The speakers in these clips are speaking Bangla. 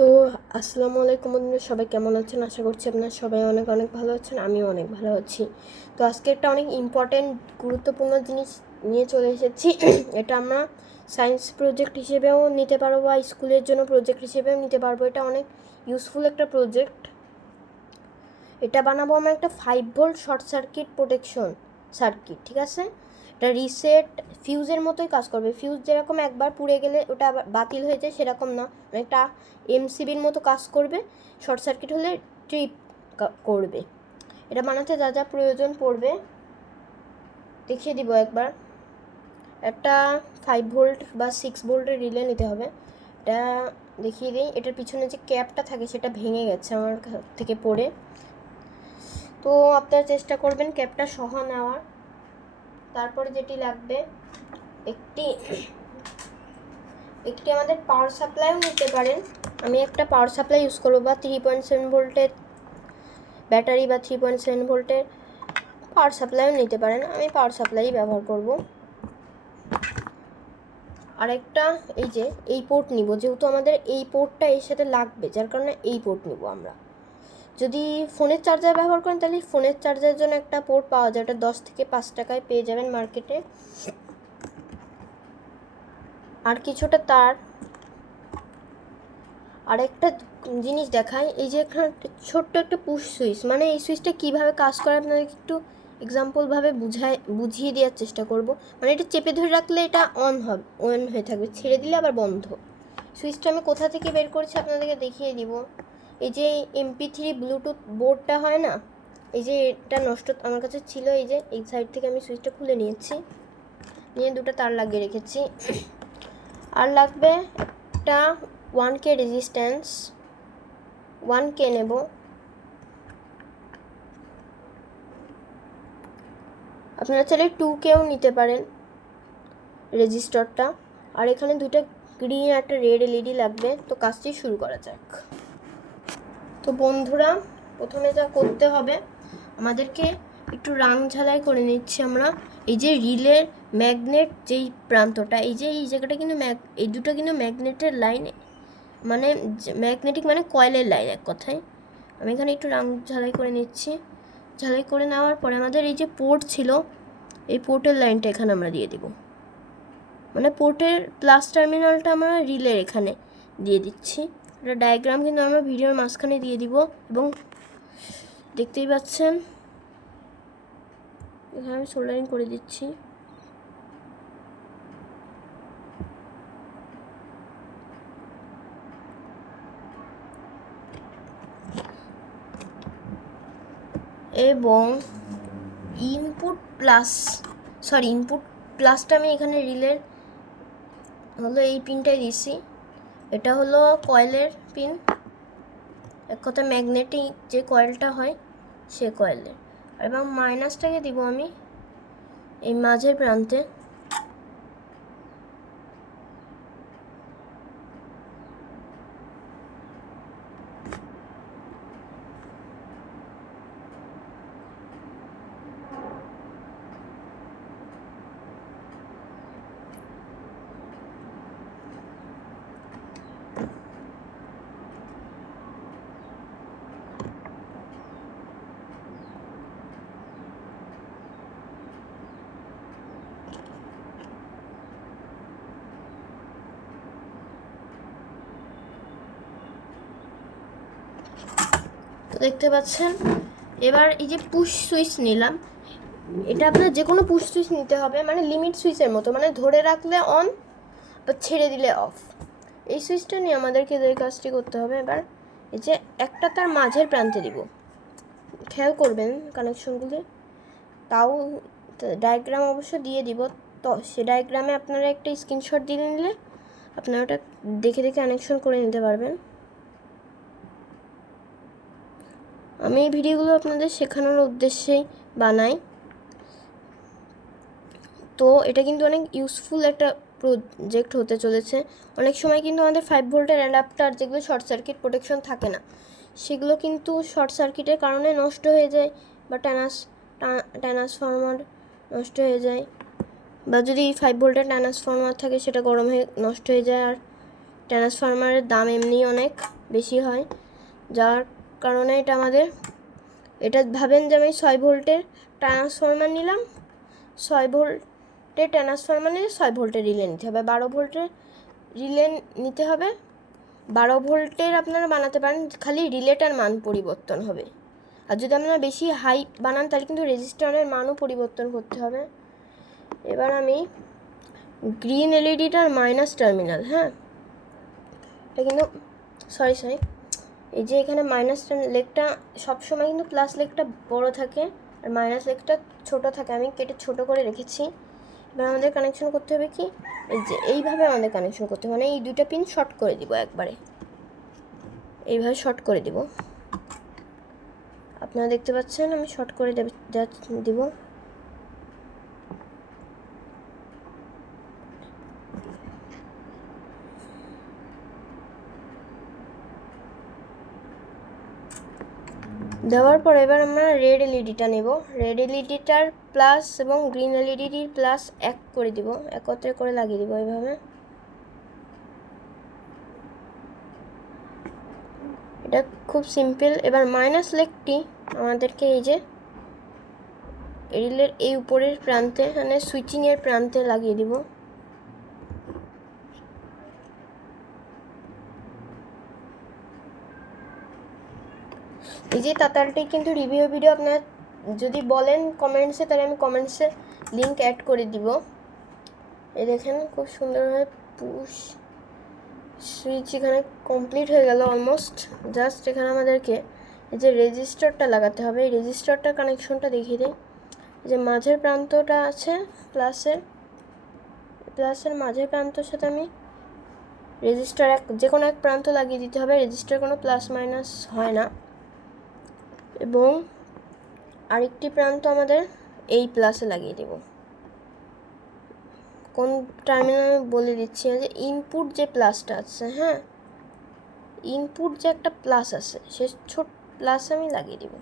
তো আসসালামু আলাইকুম বন্ধুরা, সবাই কেমন আছেন? আশা করছি আপনারা সবাই অনেক অনেক ভালো আছেন, আমিও অনেক ভালো আছি। তো আজকে একটা অনেক ইম্পর্টেন্ট গুরুত্বপূর্ণ জিনিস নিয়ে চলে এসেছি। এটা আমরা সায়েন্স প্রজেক্ট হিসেবেও নিতে পারব বা স্কুলের জন্য প্রজেক্ট হিসেবেও নিতে পারব। এটা অনেক ইউজফুল একটা প্রজেক্ট এটা বানাবো আমরা একটা five volt short circuit protection circuit ঠিক আছে? এটা রিসেট ফিউজের মতোই কাজ করবে। ফিউজ যেরকম একবার পুড়ে গেলে ওটা আবার বাতিল হয়ে যায়, সেরকম না। একটা এমসিবির মতো কাজ করবে শর্ট সার্কিট হলে ট্রিপ করবে। এটা বানাতে যা যা প্রয়োজন পড়বে। দেখিয়ে দিব একবার। একটা ফাইভ ভোল্ট বা সিক্স ভোল্টের রিলে নিতে হবে। এটা দেখিয়ে দিই। এটার পিছনে যে ক্যাপটা থাকে, সেটা ভেঙে গেছে আমার থেকে পড়ে। তো আপনারা চেষ্টা করবেন ক্যাপটা সহ নেওয়ার। তারপরে যেটি লাগবে, একটি একটি আমাদের পাওয়ার সাপ্লাইও নিতে পারেন। আমি একটা পাওয়ার সাপ্লাই ইউজ করব, বা থ্রি পয়েন্ট সেভেন ভোল্টের ব্যাটারি বা থ্রি পয়েন্ট সেভেন ভোল্টের পাওয়ার সাপ্লাইও নিতে পারেন। আমি পাওয়ার সাপ্লাই ব্যবহার করব। আরেকটা, এই যে, এই পোর্ট নিব, যেহেতু আমাদের এই পোর্টটা এর সাথে লাগবে, যার কারণে এই পোর্ট নিব আমরা। যদি ফোনের চার্জার ব্যবহার করেন, তাহলে ফোনের চার্জারের জন্য একটা পোর্ট পাওয়া যায়। ওটা দশ থেকে পাঁচ টাকায় পেয়ে যাবেন মার্কেটে আর কিছুটা তার। আরেকটা জিনিস দেখায় এই যে এখানে ছোট্ট একটা পুশ সুইচ মানে এই সুইচটা কীভাবে কাজ করে আপনাদেরকে একটু এক্সাম্পলভাবে বুঝায় বুঝিয়ে দেওয়ার চেষ্টা করব। মানে এটা চেপে ধরে রাখলে এটা অন হবে অন হয়ে থাকবে। ছেড়ে দিলে আবার বন্ধ। সুইচটা আমি কোথা থেকে বের করছি আপনাদেরকে দেখিয়ে দিব। এই যে এমপি থ্রি ব্লুটুথ বোর্ডটা হয় না, এই যে এটা নষ্ট, আমার কাছে ছিল এই যে, এই সাইড থেকে আমি সুইচটা খুলে নিয়েছি। নিয়ে দুটো তার লাগিয়ে রেখেছি। আর লাগবে একটা one K resistance one K নেব। আপনারা চাইলে টু কেও নিতে পারেন রেজিস্টারটা আর এখানে দুটো গ্রিন একটা রেড এলইডি লাগবে, তো কাজটি শুরু করা যাক। তো বন্ধুরা, প্রথমে যা করতে হবে, আমাদেরকে একটু রাং ঝালাই করে নিচ্ছি আমরা। এই যে রিলের ম্যাগনেট যেই প্রান্তটা, এই যে এই জায়গাটা কিন্তু ম্যাগ, এই দুটো কিন্তু ম্যাগনেটের লাইন মানে ম্যাগনেটিক মানে কয়েলের লাইন এক কথায়। আমি এখানে একটু রাং ঝালাই করে নিচ্ছি। ঝালাই করে নেওয়ার পরে আমাদের এই যে পোর্ট ছিল, এই পোর্টের লাইনটা এখানে আমরা দিয়ে দিব। মানে পোর্টের প্লাস টার্মিনালটা আমরা রিলের এখানে দিয়ে দিচ্ছি। এটা ডায়াগ্রাম কিন্তু আমরা ভিডিওর মাঝখানে দিয়ে দিব এবং দেখতেই পাচ্ছেন। এখানে আমি সোল্ডারিং করে দিচ্ছি। এবং ইনপুট প্লাস সরি ইনপুট প্লাসটা আমি এখানে রিলের হলো এই পিনটাই দিছি। এটা হলো কয়েলের পিন। এক কথা ম্যাগনেটিক যে কয়েলটা হয়, সে কয়েলের। এবং মাইনাসটাকে দিব আমি এই মাঝের প্রান্তে। দেখতে পাচ্ছেন? এবার এই যে পুশ সুইচ নিলাম, এটা আপনার যে কোনো পুশ সুইচ নিতে হবে মানে লিমিট সুইচের মতো মানে ধরে রাখলে অন বা ছেড়ে দিলে অফ এই সুইচটা নিয়ে আমাদেরকে যে কাজটি করতে হবে, এবার এই যে একটা তার মাঝের প্রান্তে দিব। খেয়াল করবেন কানেকশনগুলি তাও ডায়াগ্রাম অবশ্য দিয়ে দিব। তো সে ডায়াগ্রামে আপনারা একটা স্ক্রিনশট দিয়ে নিলে, আপনারা ওটা দেখে দেখে কানেকশন করে নিতে পারবেন। আমি এই ভিডিওগুলো আপনাদের শেখানোর উদ্দেশ্যেই বানাই। তো এটা কিন্তু অনেক ইউজফুল একটা প্রজেক্ট হতে চলেছে। অনেক সময় কিন্তু আমাদের ফাইভ ভোল্টের অ্যাডাপ্টার যেগুলো শর্ট সার্কিট প্রোটেকশন থাকে না, সেগুলো কিন্তু শর্ট সার্কিটের কারণে নষ্ট হয়ে যায় বা ট্যানাস ট্রান্সফরমার নষ্ট হয়ে যায় বা যদি ফাইভ ভোল্টের ট্রান্সফরমার থাকে সেটা গরম হয়ে নষ্ট হয়ে যায়। আর ট্রান্সফরমারের দাম এমনি অনেক বেশি হয়, যার কারণে এটা আমাদের, এটা ভাবেন যে আমি ছয় ভোল্টের ট্রান্সফরমার নিলাম, ছয় ভোল্টের ট্রান্সফরমার নিয়ে ছয় ভোল্টের রিলে নিতে হবে। বারো ভোল্টের রিলে নিতে হবে, বারো ভোল্টের আপনারা বানাতে পারেন, খালি রিলেটার মান পরিবর্তন হবে। আর যদি আপনারা বেশি হাই বানান, তাহলে কিন্তু রেজিস্টারের মানও পরিবর্তন করতে হবে। এবার আমি গ্রিন এলইডিটার মাইনাস টার্মিনাল হ্যাঁ? এটা কিন্তু সরি সরি এই যে এখানে মাইনাস লেগটা সবসময় কিন্তু প্লাস লেগটা বড় থাকে আর মাইনাস লেগটা ছোট থাকে। আমি কেটে ছোট করে রেখেছি। এবার আমাদের কানেকশন করতে হবে কি? এই যে এইভাবে আমাদের কানেকশন করতে হবে। মানে এই দুইটা পিন শর্ট করে দিব একবারে। এইভাবে শর্ট করে দিব। আপনারা দেখতে পাচ্ছেন আমি শর্ট করে দেব দিব। দেওয়ার পর এবার আমরা রেড এলইডিটা নেব। রেড এলইডিটার প্লাস এবং গ্রিন এলইডির প্লাস এক করে দিব। একত্রে করে লাগিয়ে দিব এইভাবে। এটা খুব সিম্পল এবার মাইনাস লেগটি আমাদেরকে এই যে রিলের এই উপরের প্রান্তে মানে সুইচিংয়ের প্রান্তে লাগিয়ে দিব। এই যে তাতালটি কিন্তু রিভিউ ভিডিও আপনার যদি বলেন কমেন্টসে তাহলে আমি কমেন্টসে লিঙ্ক অ্যাড করে দিব। এই দেখেন, খুব সুন্দরভাবে পুশ সুইচ এখানে কমপ্লিট হয়ে গেল অলমোস্ট জাস্ট এখানে আমাদেরকে এই যে রেজিস্টারটা লাগাতে হবে। এই রেজিস্টারটার কানেকশনটা দেখিয়ে দিই। যে মাঝের প্রান্তটা আছে প্লাসের প্লাসের মাঝের প্রান্তর সাথে আমি রেজিস্টার এক যে কোনো এক প্রান্ত লাগিয়ে দিতে হবে। রেজিস্টার কোনো প্লাস মাইনাস হয় না। এবং আরেকটি প্রান্ত আমাদের এই প্লাসে লাগিয়ে দেব। কোন টার্মিনাল আমি বলে দিচ্ছি যে ইনপুট যে প্লাসটা আছে হ্যাঁ? ইনপুট যে একটা প্লাস আছে, সে ছোট প্লাস আমি লাগিয়ে দেব।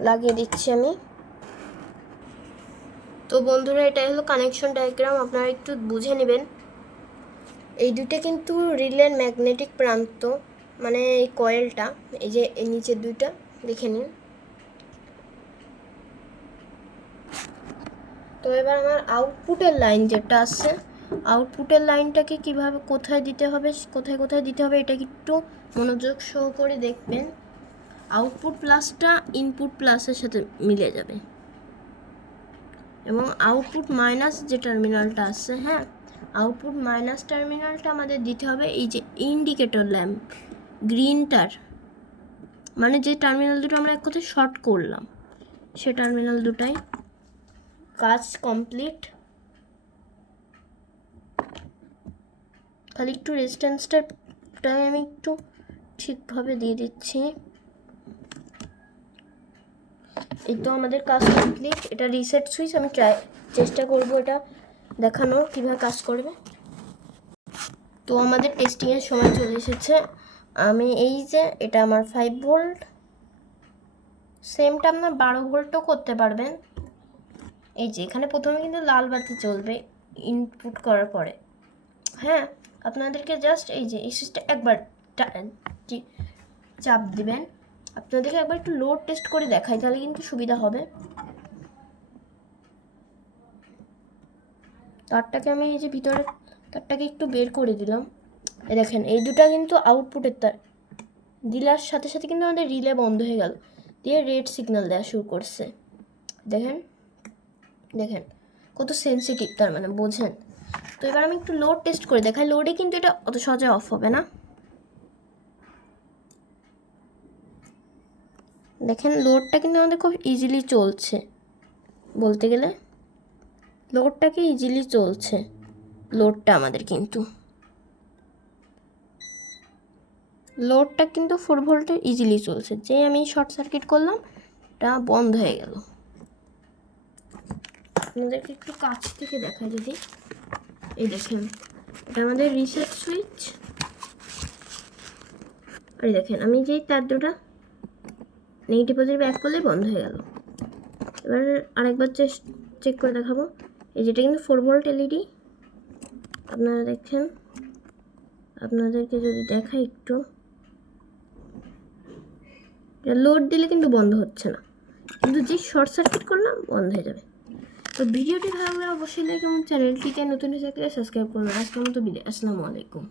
লাগিয়ে দিচ্ছি আমি। তো বন্ধুরা, এটাই হলো কানেকশন ডায়াগ্রাম আপনারা একটু বুঝে নেবেন এই দুটো কিন্তু রিলের ম্যাগনেটিক প্রান্ত মানে এই কয়েলটা এই যে এই নিচের দুইটা, দেখে নিন। তো এবার আমার আউটপুটের লাইন যেটা আছে আউটপুটের লাইনটাকে কীভাবে কোথায় দিতে হবে, কোথায় কোথায় দিতে হবে, এটা একটু মনোযোগ সহ করে দেখবেন। আউটপুট প্লাসটা ইনপুট প্লাসের সাথে মিলে যাবে। এবং আউটপুট মাইনাস যে টার্মিনালটা আছে হ্যাঁ আউটপুট মাইনাস টার্মিনালটা আমাদের দিতে হবে এই যে ইন্ডিকেটর ল্যাম্প গ্রিনটার মানে যে টার্মিনাল দুটো আমরা এক কথায় শর্ট করলাম, সে টার্মিনাল দুটাই কাজ কমপ্লিট খালি একটু রেজিস্ট্যান্সটাই আমি একটু ঠিকভাবে দিয়ে দিচ্ছি। এই তো আমাদের কাজ কমপ্লিট এটা রিসেট সুইচ আমি ট্রাই চেষ্টা করব এটা দেখানোর কীভাবে কাজ করবে। তো আমাদের টেস্টিংয়ের সময় চলে এসেছে। আমি এই যে এটা আমার ফাইভ ভোল্ট সেমটা আপনার বারো ভোল্টও করতে পারবেন। এই যে এখানে প্রথমে কিন্তু লাল বাতি চলবে ইনপুট করার পরে। হ্যাঁ আপনাদেরকে জাস্ট এই যে এই সুইচটা একবার চাপ দিবেন। আপনাদেরকে একবার একটু লোড টেস্ট করে দেখাই, তাহলে কিন্তু সুবিধা হবে। তারটাকে আমি এই যে ভিতরে, তারটাকে একটু বের করে দিলাম। দেখেন, এই দুটা কিন্তু আউটপুটের তার। দিলার সাথে সাথে কিন্তু আমাদের রিলে বন্ধ হয়ে গেল। দিয়ে রেড সিগন্যাল দেওয়া শুরু করছে। দেখেন দেখেন, কত সেন্সিটিভ তার মানে বোঝেন। তো এবার আমি একটু লোড টেস্ট করে দেখাই। লোডে কিন্তু এটা অত সহজে অফ হবে না। দেখেন লোডটা কিন্তু আমাদের খুব ইজিলি চলছে। বলতে গেলে লোডটাকে ইজিলি চলছে। লোডটা আমাদের কিন্তু। লোডটা কিন্তু ফোর ভোল্টের ইজিলি চলছে। যে আমি শর্ট সার্কিট করলাম এটা বন্ধ হয়ে গেল। আপনাদেরকে একটু কাছ থেকে দেখাই যদি এই দেখেন, এটা আমাদের রিসেট সুইচ আর দেখেন, আমি যেই তার দুটা নেগেটিভ পজিটিভ ব্যাক করলেই বন্ধ হয়ে গেল। এবার আরেকবার চেক করে দেখাবো। এই যেটা কিন্তু ফোর ভোল্ট এলইডি আপনারা দেখছেন আপনাদেরকে যদি দেখাই একটু। লোড দিলে কিন্তু বন্ধ হচ্ছে না। কিন্তু যে শর্ট সার্কিট করলাম, বন্ধ হয়ে যাবে। তো ভিডিওটি ভালো লাগলে অবশ্যই লাইক এবং চ্যানেলটিতে নতুন হয়ে থাকলে সাবস্ক্রাইব করুন। আজকের মতো বিদায়, আসসালামু আলাইকুম।